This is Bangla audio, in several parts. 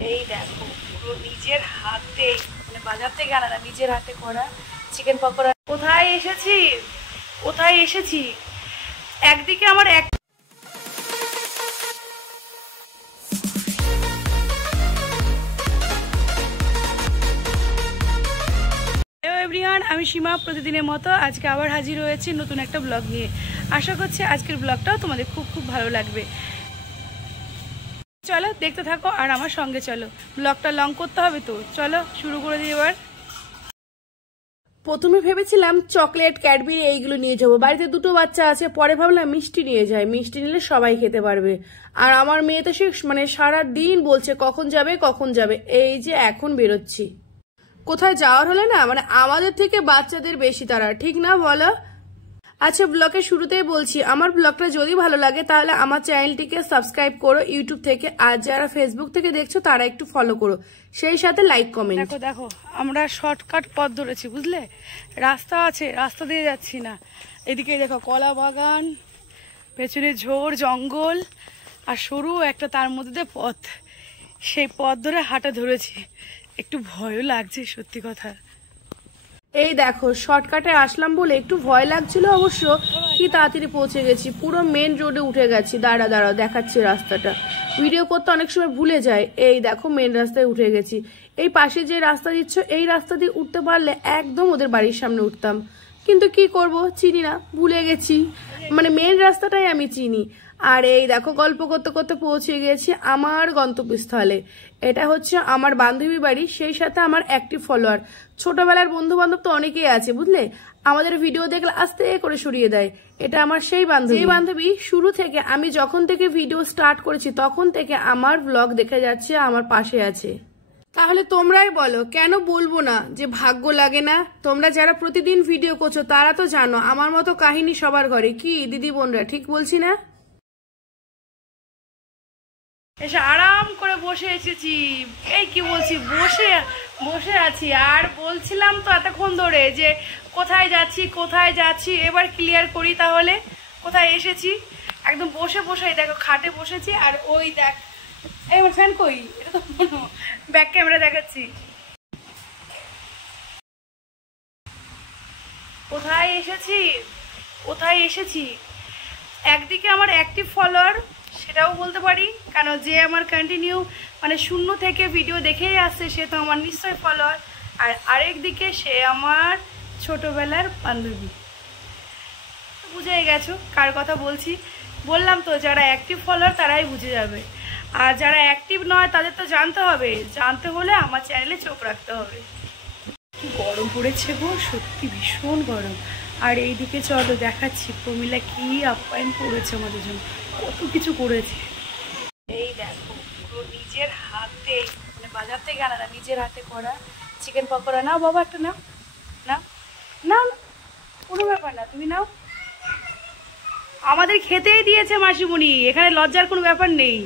এই দেখো পুরো নিজের হাতে মানে বাজার থেকে আনা না, নিজের হাতে করা চিকেন পকোড়া। কোথায় এসেছি একদিকে আমার এভরিওয়ান, আমি সীমা প্রতিদিনের মতো আজকে আবার হাজির হয়েছি নতুন একটা ব্লগ নিয়ে। আশা করছি আজকের ব্লগটাও তোমাদের খুব ভালো লাগবে। চলো দেখতে থাকো আর আমার সঙ্গে চলো, ব্লগটা লং করতে হবে তো চলো শুরু করে দিই। এবার প্রথমে ভেবেছিলাম চকলেট ক্যাডবেরি এইগুলো নিয়ে যাবো, বাড়িতে দুটো বাচ্চা আছে। পরে ভাবলাম মিষ্টি নিয়ে যাই, মিষ্টি নিলে সবাই খেতে পারবে। আর আমার মেয়ে তো সে মানে সারা দিন বলছে কখন যাবে। এই যে এখন বেরোচ্ছি। কোথায় যাওয়ার হলে না মানে আমাদের থেকে বাচ্চাদের বেশি তারা, ঠিক না বলো? আচ্ছা, ব্লগের শুরুতেই বলছি, আমার ব্লগটা যদি ভালো লাগে তাহলে আমার চ্যানেলটিকে সাবস্ক্রাইব করো ইউটিউব থেকে, আর যারা ফেসবুক থেকে দেখছো তারা একটু ফলো করো, সেই সাথে লাইক কমেন্ট। দেখো আমরা শর্টকাট পথ ধরেছি, বুঝলে? রাস্তা আছে, রাস্তা দিয়ে যাচ্ছি না। এদিকে দেখো কলা বাগান, পেছনে ঝোড় জঙ্গল আর সরু একটা তার মধ্যে দিয়ে পথ, সেই পথ ধরে হাঁটা ধরেছি। একটু ভয়ও লাগছে সত্যি কথা। এই দেখো শর্টকাটে আসলাম বলে একটু ভয় লাগছিল, অবশ্য কি তাড়াতাড়ি পৌঁছে গেছি। পুরো মেন রোডে উঠে গেছি। দাঁড়াও দেখাচ্ছি রাস্তাটা, ভিডিও করতে অনেক সময় ভুলে যায়। এই দেখো মেন রাস্তায় উঠে গেছি। এই পাশে যে রাস্তা দিচ্ছ এই রাস্তা দিয়ে উঠতে পারলে একদম ওদের বাড়ির সামনে উঠতাম, কিন্তু কি করব চিনি না, ভুলে গেছি। মানে মেন রাস্তাটাই আমি চিনি। আর এই দেখো গল্প করতে করতে পৌঁছে গেছি আমার গন্তব্যস্থলে। এটা হচ্ছে আমার বান্ধবী বাড়ি, সেই সাথে আমার অ্যাক্টিভ ফলোয়ার। ছোটবেলার বন্ধু বান্ধব তো অনেকেই আছে, বুঝলে? আমাদের ভিডিও দেখলে আস্তে করে সরিয়ে দেয়। এটা আমার সেই বান্ধবী শুরু থেকে, আমি যখন থেকে ভিডিও স্টার্ট করেছি তখন থেকে আমার ব্লগ দেখে যাচ্ছে, আমার পাশে আছে। তাহলে তোমরাই বলো, কেন বলবো না যে ভাগ্য লাগে না? তোমরা যারা প্রতিদিন ভিডিও করছো তারা তো জানো আমার মতো কাহিনী সবার ঘরে, কি দিদি বোনরা, ঠিক বলছি না? এসে আরাম করে বসে এসেছি। এই কি বলছি, বসে আছি। আর বলছিলাম তো এতক্ষণ ধরে যে কোথায় যাচ্ছি। এবার ক্লিয়ার করি তাহলে কোথায় এসেছি। একদম বসে দেখো খাটে বসেছি। আর ওই দেখ, এই ওর ফ্যান কই, এটা তো ব্যাক ক্যামেরা দেখাচ্ছি। কোথায় এসেছি একদিকে আমার অ্যাক্টিভ ফলোয়ার, সেটাও বলতে পারি, কারণ যে আমার কন্টিনিউ মানে 0 থেকে ভিডিও দেখেই আসছে সে তো আমার নিশ্চয় ফলোয়ার। আর আরেক দিকে সে আমার ছোটবেলার বান্ধবী। বুঝেই গেছো কার কথা বলছি। বললাম তো যারা অ্যাক্টিভ ফলোয়ার তারাই বুঝে যাবে, আর যারা অ্যাক্টিভ নয় তাদের তো জানতে হবে। জানতে হলে আমার চ্যানেলে চোখ রাখতে হবে। কি গরম পড়েছে গো, সত্যি ভীষণ গরম। আর এইদিকে চলো দেখাচ্ছি প্রমিলা কি আপ্যায়ন করেছে আমাদের জন্য, কত কিছু করেছে। এই দেখো পুরো নিজের হাতে মানে বাজার থেকে আনা না, নিজের হাতে করা চিকেন পকোড়া। নাও বাবা একটা নাও, নাও কোনো ব্যাপার না, তুমি নাও। আমাদের খেতেই দিয়েছে মাসিমণি, এখানে লজ্জার কোনো ব্যাপার নেই।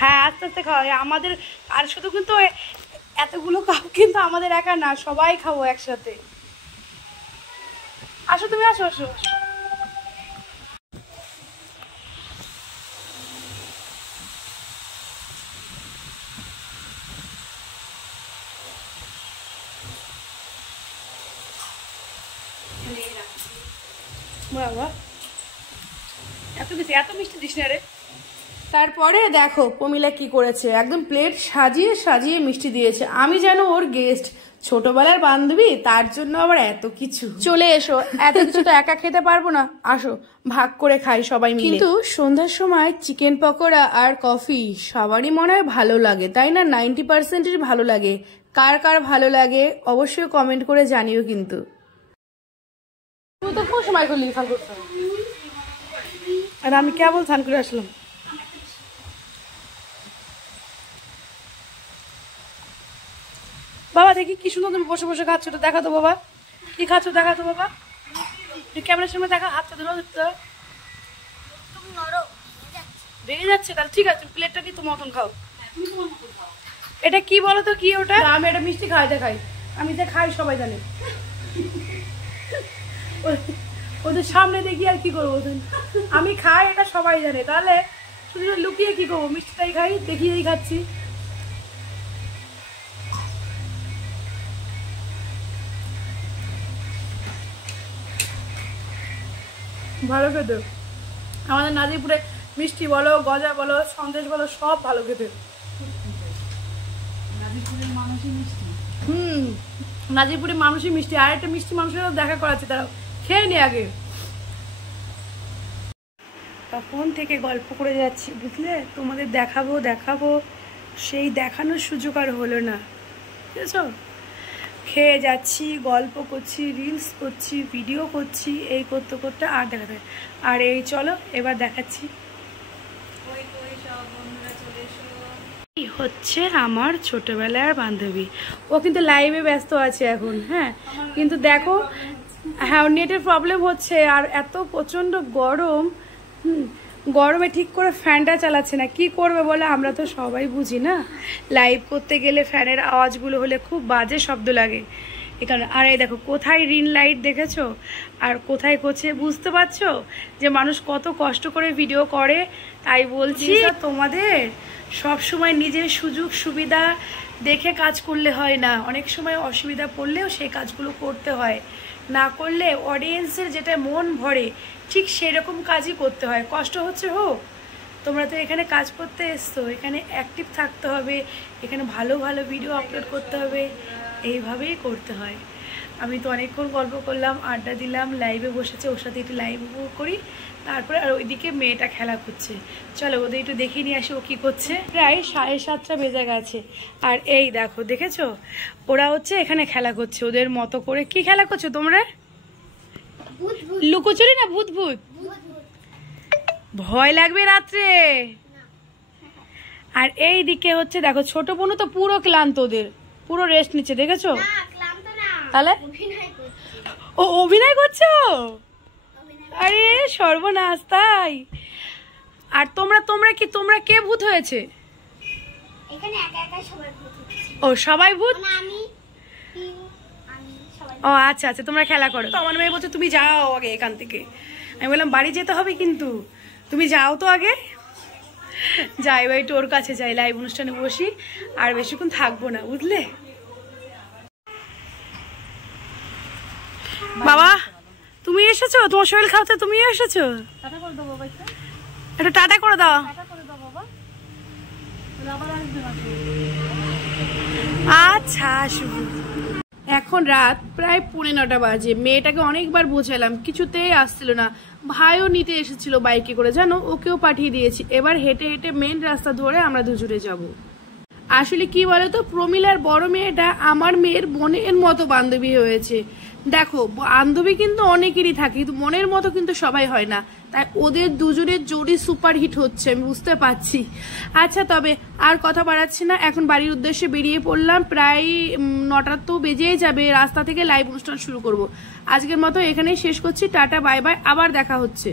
হ্যাঁ আস্তে আস্তে খাওয়া আমাদের। আর শুধু কিন্তু এতগুলো কাপ কিন্তু আমাদের একা না, সবাই খাবো একসাথে। আসো তুমি, আসো। বাবা এত মিষ্টি দিস না রে। তারপরে দেখো প্রমিলা কি করেছে, একদম প্লেট সাজিয়ে মিষ্টি দিয়েছে। আমি যেন ওর গেস্ট, ছোটবেলার বান্ধবী, তার জন্য আবার এত কিছু। চলে এসো, এত কিছু তো একা খেতে পারবো না, আসো ভাগ করে খাই সবাই মিলে। কিন্তু সন্ধ্যার সময় চিকেন পকোড়া আর কফি সবারই মনে হয় ভালো লাগে, তাই না? 90%-এর ভালো লাগে। কার ভালো লাগে অবশ্যই কমেন্ট করে জানিও। কিন্তু তুই তো কোন সময় করলি স্নান করতে, আর আমি কেবল স্নান করে আসলাম। বাবা দেখি কি সুন্দর তুমি বসে খাচ্ছ, তো দেখা তো বাবা কি খাচ্ছ, দেখা তো বাবা, ক্যামেরার সামনে দেখা, হাতটা ধরো, ভেঙে যাচ্ছে। তাহলে ঠিক আছে প্লেটটা কি তোমার মতন খাও। এটা কি বলো তো, কি ওটা? আমি এটা মিষ্টি খাই, আমি যে খাই সবাই জানে। ওদের সামনে দেখি আর কি করবো, আমি খাই এটা সবাই জানে। তাহলে শুধু লুকিয়ে কি করবো, মিষ্টিটাই খাই, দেখিয়েই খাচ্ছি। ভালো খেতে আমাদের নাজিরপুরে মিষ্টি বলো, গজা বলো, সন্দেশ বলো, সব ভালো খেতে। নাজিরপুরের মানুষই মিষ্টি। নাজিরপুরের মানুষই মিষ্টি। আর একটা মিষ্টি মানুষের সাথে দেখা করাচ্ছে, তারা খেয়ে নি আগে। তখন থেকে গল্প করে যাচ্ছি, বুঝলে, তোমাদের দেখাবো দেখাবো, সেই দেখানোর সুযোগ আর হলো না, বুঝেছো। খেয়ে যাচ্ছি, গল্প করছি, রিলস করছি, ভিডিও করছি, এই করতে করতে আর দেখাতে। আর এই চলো এবার দেখাচ্ছি হচ্ছে আমার ছোটবেলার বান্ধবী। ও কিন্তু লাইভে ব্যস্ত আছে এখন, হ্যাঁ, কিন্তু দেখো, হ্যাঁ, নেটের প্রবলেম হচ্ছে। আর এত প্রচন্ড গরম, গরমে ঠিক করে ফ্যানটা চালাচ্ছে না, কি করবে বলে, আমরা তো সবাই বুঝি না, লাইভ করতে গেলে ফ্যানের আওয়াজগুলো হলে খুব বাজে শব্দ লাগে এখানে। আর এই দেখো কোথায় রিং লাইট দেখেছো আর কোথায় করছে, বুঝতে পারছো যে মানুষ কত কষ্ট করে ভিডিও করে। তাই বলছি তোমাদের সব সময় নিজের সুযোগ সুবিধা দেখে কাজ করলে হয় না, অনেক সময় অসুবিধা পড়লেও সেই কাজগুলো করতে হয়, না করলে অডিয়েন্সের যেটা মন ভরে ঠিক সেরকম কাজই করতে হয়। কষ্ট হচ্ছে হোক, তোমরা তো এখানে কাজ করতে এসছো, এখানে অ্যাক্টিভ থাকতে হবে, এখানে ভালো ভালো ভিডিও আপলোড করতে হবে, এইভাবেই করতে হয়। আমি তো অনেকক্ষণ গল্প করলাম, আড্ডা দিলাম, লাইভে বসেছে, ওর সাথে একটু লাইভ করি, তারপরে আর ওইদিকে মেয়েটা খেলা করছে। চলো ওদের একটু দেখিয়ে নিয়ে আসি ও কি করছে। প্রায় 7:30 বেজে গেছে। আর এই দেখো, দেখেছো, ওরা হচ্ছে এখানে খেলা করছে ওদের মতো করে। কি খেলা করছো তোমরা? লুকোচুরি না ভূত ভূত? ভয় লাগবে রাত্রে। আর এই দিকে হচ্ছে দেখো, ছোট বোনও তো পুরো ক্লান্ত, ওদের পুরো রেস্ট নিচ্ছে, দেখেছো? তাহলে ও অভিনয় করছো? আরে সর্বনাশ, তাই? আর তোমরা কে ভূত হয়েছে? ও সবাই ভূত? ও আচ্ছা আচ্ছা, তোমরা খেলা করো। তো আমার মেয়ে বলছে তুমি যাও আগে এখান থেকে। আমি বললাম বাড়ি যেতে হবে, কিন্তু তুমি যাও তো আগে। যাই ভাই, তোর কাছে যাই, লাইভ অনুষ্ঠানে বসি, আর বেশিক্ষণ থাকবো না, বুঝলে। বাবা তুমি এসেছো, তোমার শরীর খারাপ, তুমি এসেছো, একটু টাটা করে দাও। আচ্ছা আসবো। এখন রাত প্রায় 9:45 বাজে। মেয়েটাকে অনেকবার বোঝালাম, কিছুতেই আসছিল না। ভাইও নিতে এসেছিল বাইকে করে, জানো, ওকেও পাঠিয়ে দিয়েছি। এবার হেঁটে হেঁটে মেন রাস্তা ধরে আমরা দুজনে যাব। আসলে কি বলতো, প্রমিলার বড় মেয়েটা আমার মেয়ের বোনের মতো বান্ধবী হয়েছে। দেখো, বান্ধবী কিন্তু অনেকেরই থাকে, কিন্তু মনের মতো কিন্তু সবাই হয় না। তাই ওদের দুজনের জোড়ি সুপারহিট হচ্ছে, আমি বুঝতে পারছি। আচ্ছা, তবে আর কথা বাড়াচ্ছি না, এখন বাড়ির উদ্দেশ্যে বেরিয়ে পড়লাম। প্রায় 9টা তো বেজেই যাবে। রাস্তা থেকে লাইভ অনুষ্ঠান শুরু করব। আজকের মতো এখানেই শেষ করছি। টাটা, বাই বাই, আবার দেখা হচ্ছে।